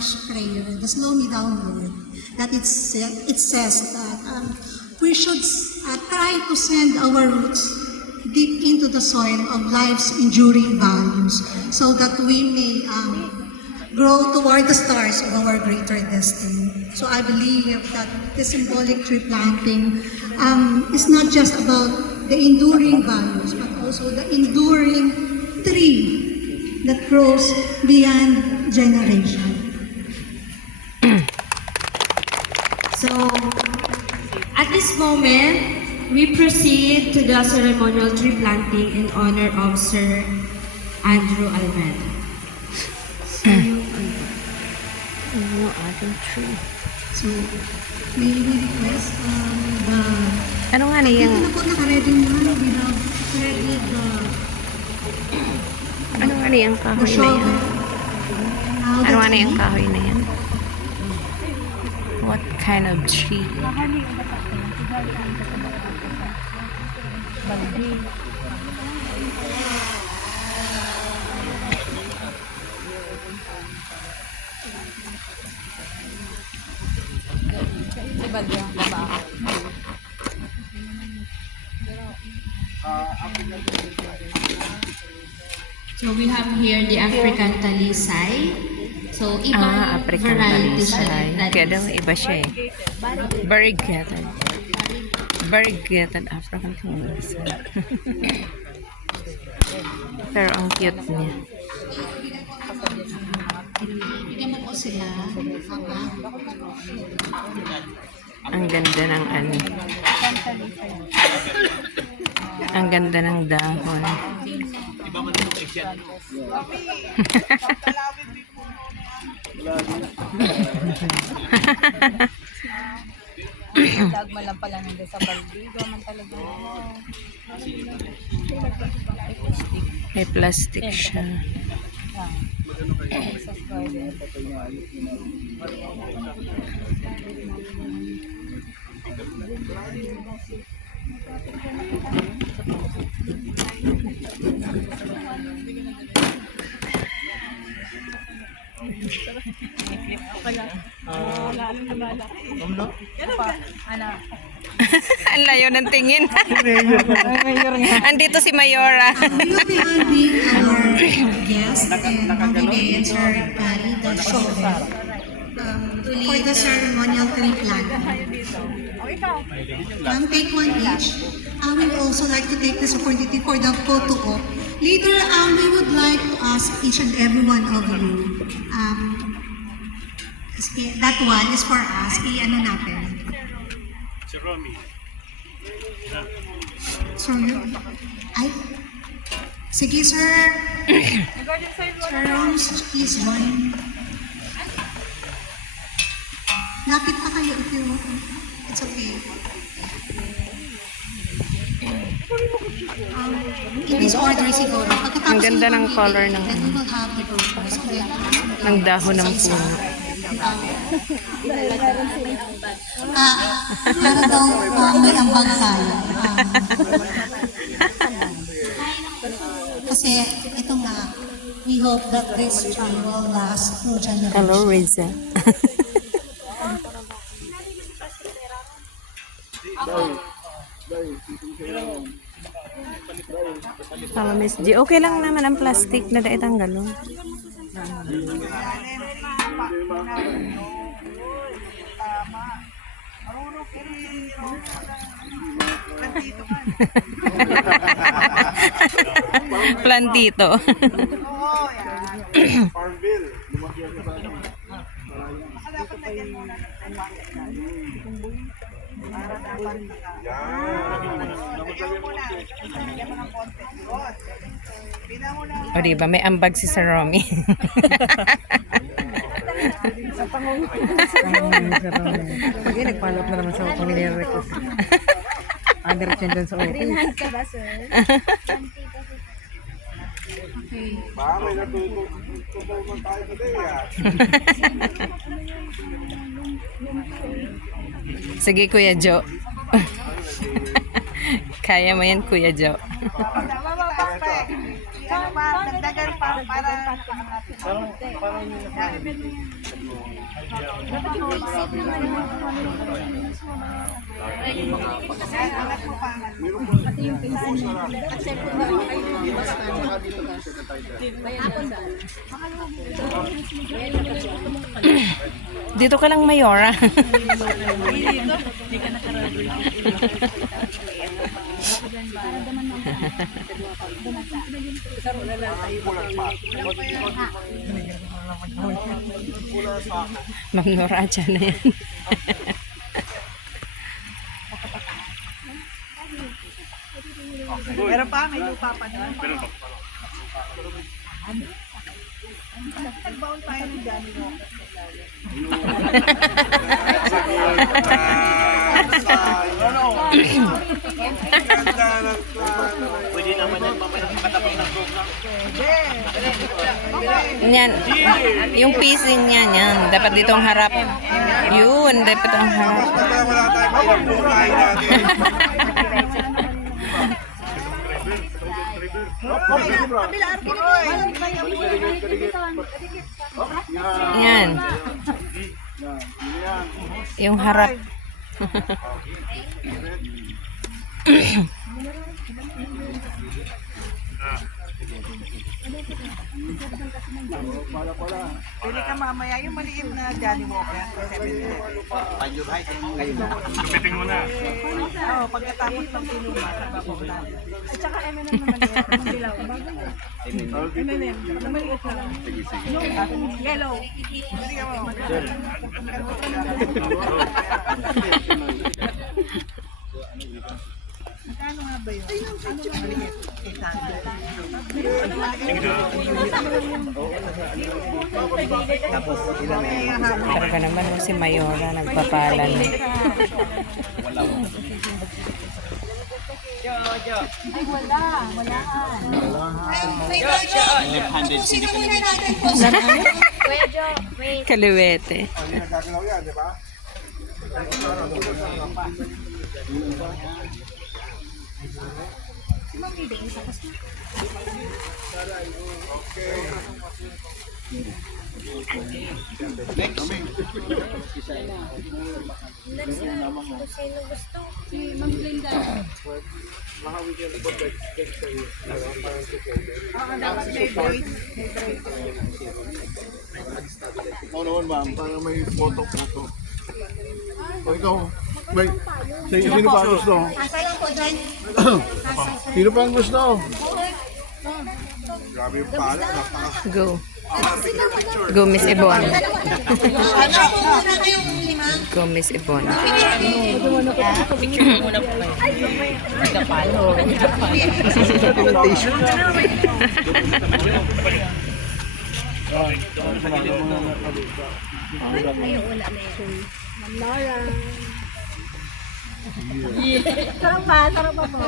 slash prayer, the slow me down word, that it says that we should try to send our roots deep into the soil of life's enduring values so that we may grow toward the stars of our greater destiny. So I believe that the symbolic tree planting is not just about the enduring values, but also the enduring tree that grows beyond generation. So, at this moment, we proceed to the ceremonial tree planting in honor of Sir Andrew Almeida. Yung ating tree. So, may we request Ano nga na yung... Ito na po naka-ready naman. We have ready Ano nga na yung the kahoy na yan? shovel. Ano nga na yung kahoy na yan? What kind of tree? So, we have here the African talisay. So, ibang African variety siya talisay. ng Kaya daw talisay. iba siya eh. Variegated. Variegated African talisay. Pero ang cute niya. Bigyan mo po sila. Ang ganda ng ano. Ang ganda ng dahon. Dagma lang pala nandun sa baldigo man talaga. May plastic siya. Ang layo ng tingin. Andito si Mayora. We will be having our guest and congregants Sir Barry the shovel for the ceremonial tree planting. Take one each. We would also like to take this opportunity for the photo op. Later, we would like to ask each and every one of you. That one is for us. I-ano natin. So, ay, sige, sir. Sir Roms, please join. Lapit pa kayo if you want. It's okay. In this order siguro. Ang ganda ng color ng then we will have the proposed. ng dahon ng puno. Para daw may ambang tayo. Kasi ito nga, we hope that this tree will last through generations. Hello, Riza. Tama, Miss G. Okay lang naman ang plastic na daitanggal. Oh. Plantito. O diba, may ambag si Sir Romy. Pag nagpalot na naman sa pamilya request. Diretso dun sa office. Green hand ka ba, sir? May natutunan tayo today ah. Sige, Kuya Jo. Kaya mo yan, Kuya Jo. dagdagan pa para Dito ka lang, Mayora. Ma'am Nora, dyan na yan. meron pa, may lupa pa na. Nagbaon tayo ng Johnny Walker. Pwede naman yan mamaya makatapos ng program. Yan. Yung piecing niya, yan. Dapat dito ang harap. Yun, dapat ang harap. Wala tayong mapagpukain natin. Yan. Yung harap. Pili ka mamaya yung maliit na Johnny Walker. Piting mo na. Oo, pagkatapos ng tinuma sa babaw na. At saka M&M na maliit. Ang dilaw. M&M. Na maliit na lang. Yung yellow. Hindi ka mo. Magkano nga ba yun? Maliit. Talaga naman si Mayora nagpapalan. Tapusin na muna natin po. Kaliwete. Hindi nagkagalaw yan, di ba? Oo naman ma'am, para may photo-photo. O ikaw, may, sino pa ang gusto? Sino pa ang gusto? Grabe yung pala, napaka... Go. Go, Miss Ibon. Ano po muna kayong lima? Go, Miss Ibon. Sarap pa po.